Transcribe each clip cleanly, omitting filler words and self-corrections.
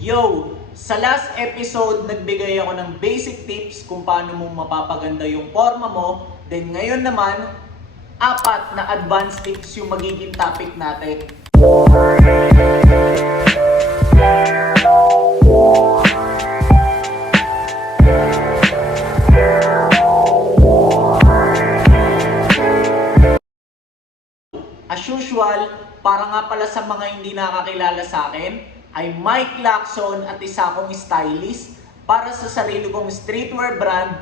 Yo! Sa last episode, nagbigay ako ng basic tips kung paano mo mapapaganda yung forma mo. Then ngayon naman, 4 na advanced tips yung magiging topic natin. As usual, para nga pala sa mga hindi nakakilala sa akin, ay Mike Lacson at isa akong stylist para sa sarili kong streetwear brand,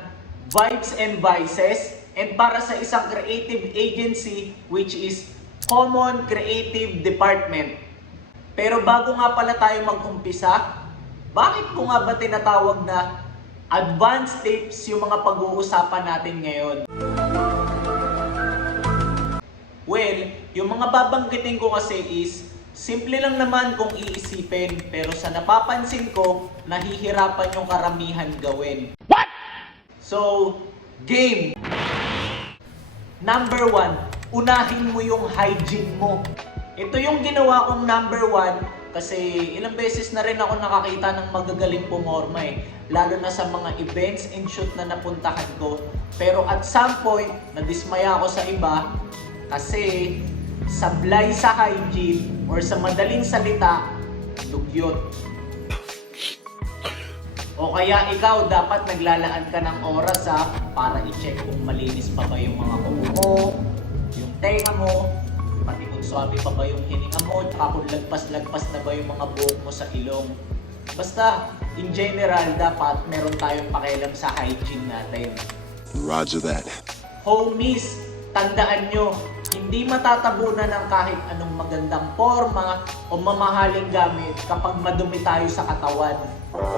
Vibes and Vices, and para sa isang creative agency which is Common Creative Department. Pero bago nga pala tayo mag-umpisa, bakit ko nga ba tinatawag na advanced tips yung mga pag-uusapan natin ngayon? Well, yung mga babanggitin ko kasi is simple lang naman kung iisipin, pero sa napapansin ko, nahihirapan yung karamihan gawin. What? So, game! Number 1, unahin mo yung hygiene mo. Ito yung ginawa kong number 1 kasi ilang beses na rin ako nakakita ng magagaling pumorma lalo na sa mga events and shoot na napuntahan ko. Pero at some point, nadismaya ako sa iba kasi sablay sa hygiene or sa madaling salita, dugyot. O kaya ikaw dapat naglalaan ka ng oras para i-check kung malinis pa ba yung mga kuko mo, yung tenga mo, pati kung swabe pa ba yung hininga mo, tsaka kung lagpas-lagpas na ba yung mga buhok mo sa ilong. Basta, in general, dapat meron tayong pakialam sa hygiene natin. Roger that. Homies, tandaan nyo, hindi matatabunan ng kahit anong magandang forma o mamahaling gamit kapag madumi tayo sa katawan.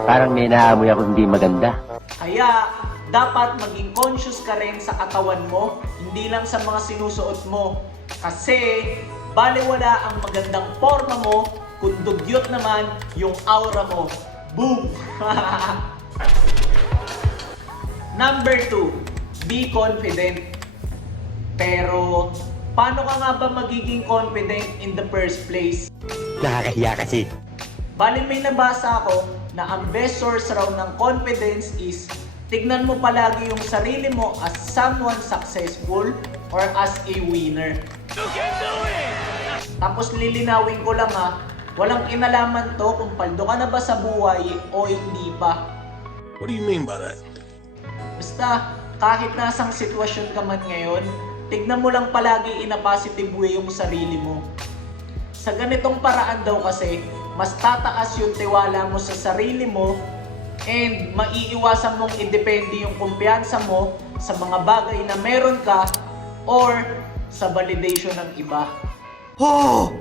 Parang may naamoy ako hindi maganda. Kaya, dapat maging conscious ka rin sa katawan mo, hindi lang sa mga sinusuot mo. Kasi, baliwala ang magandang forma mo, kung dugyot naman yung aura mo. Boom! Number 2, be confident. Pero, paano ka nga ba magiging confident in the first place? Nakakahiya kasi. Bali may nabasa ako na ang best source raw ng confidence is tignan mo palagi yung sarili mo as someone successful or as a winner. You can do it! Tapos lilinawin ko lang walang kinalaman to kung paldo ka na ba sa buhay o hindi pa. What do you mean by that? Basta kahit nasang sitwasyon ka man ngayon, tignan mo lang palagi in a positive way yung sarili mo. Sa ganitong paraan daw kasi, mas tataas yung tiwala mo sa sarili mo and maiiwasan mong idepende yung kumpiyansa mo sa mga bagay na meron ka or sa validation ng iba. Oh!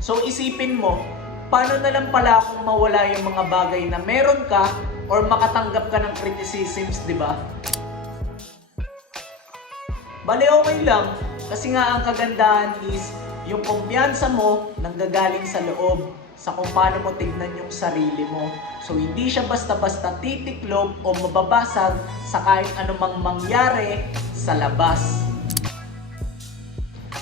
So isipin mo, paano na lang pala kung mawala yung mga bagay na meron ka or makatanggap ka ng criticisms, di ba? Bale okay lang, kasi nga ang kagandahan is yung kumpiyansa mo nanggagaling sa loob sa kung paano mo tignan yung sarili mo. So hindi siya basta-basta titiklop o mababasag sa kahit anumang mangyari sa labas.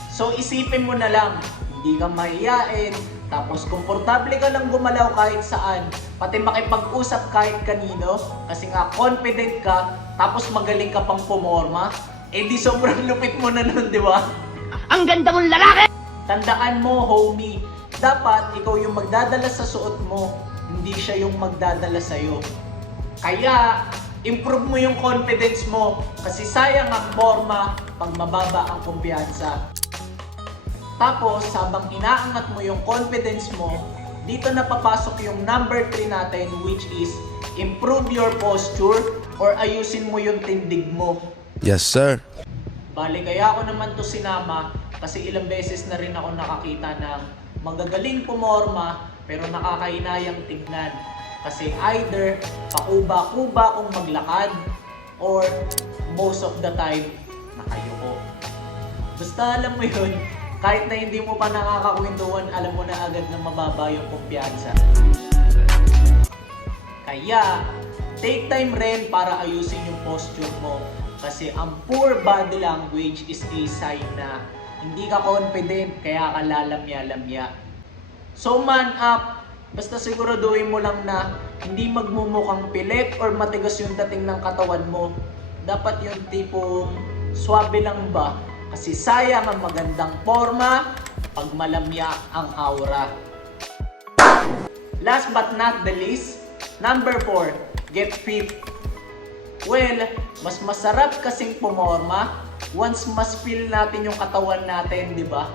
So isipin mo na lang, hindi ka mahiyain, tapos komportable ka lang gumalaw kahit saan, pati makipag-usap kahit kanino, kasi nga confident ka, tapos magaling ka pang pumorma, di sobrang lupit mo na nun, di ba? Ang ganda mong lalaki! Tandaan mo, homie, dapat ikaw yung magdadala sa suot mo, hindi siya yung magdadala sa'yo. Kaya, improve mo yung confidence mo, kasi sayang ang forma pag mababa ang kumpiyansa. Tapos, habang inaangat mo yung confidence mo, dito na papasok yung number 3 natin, which is improve your posture or ayusin mo yung tindig mo. Yes, sir. Bale, kaya ako naman to sinama kasi ilang beses na rin ako nakakita ng magagaling pumorma pero nakakainayang tignan. Kasi either pakuba-kuba kung maglakad or most of the time nakayuko. Basta alam mo yun, kahit na hindi mo pa nakakakwentuhan, alam mo na agad na mababa yung kumpiyansa. Kaya, take time rin para ayusin yung posture mo. Kasi ang poor body language is a sign na hindi ka confident, kaya ka lalamya-lamya. So man up, Basta siguraduhin mo lang na hindi magmumukhang pilit or matigas yung dating ng katawan mo. Dapat yung tipong swabe lang ba? Kasi sayang ang magandang forma pag malamya ang aura. Last but not the least, number 4, get fit. Well, mas masarap kasing pumorma once mas feel natin yung katawan natin, di ba?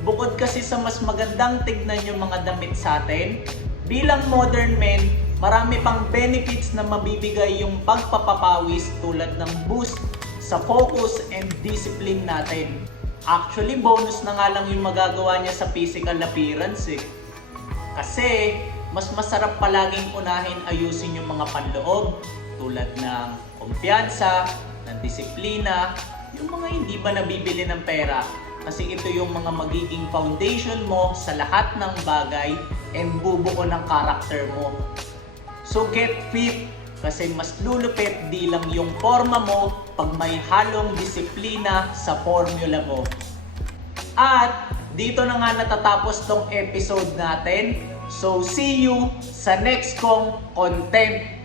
Bukod kasi sa mas magandang tignan yung mga damit sa atin, bilang modern men, marami pang benefits na mabibigay yung pagpapapawis tulad ng boost sa focus and discipline natin. Actually, bonus na nga lang yung magagawa niya sa physical appearance eh. Kasi, mas masarap palaging unahin ayusin yung mga panloob tulad ng kumpiyansa, ng disiplina, yung mga hindi ba nabibili ng pera. Kasi ito yung mga magiging foundation mo sa lahat ng bagay and bubuo ng karakter mo. So get fit kasi mas lulupit di lang yung forma mo pag may halong disiplina sa formula mo. At dito na nga natatapos tong episode natin. So see you sa next kong content.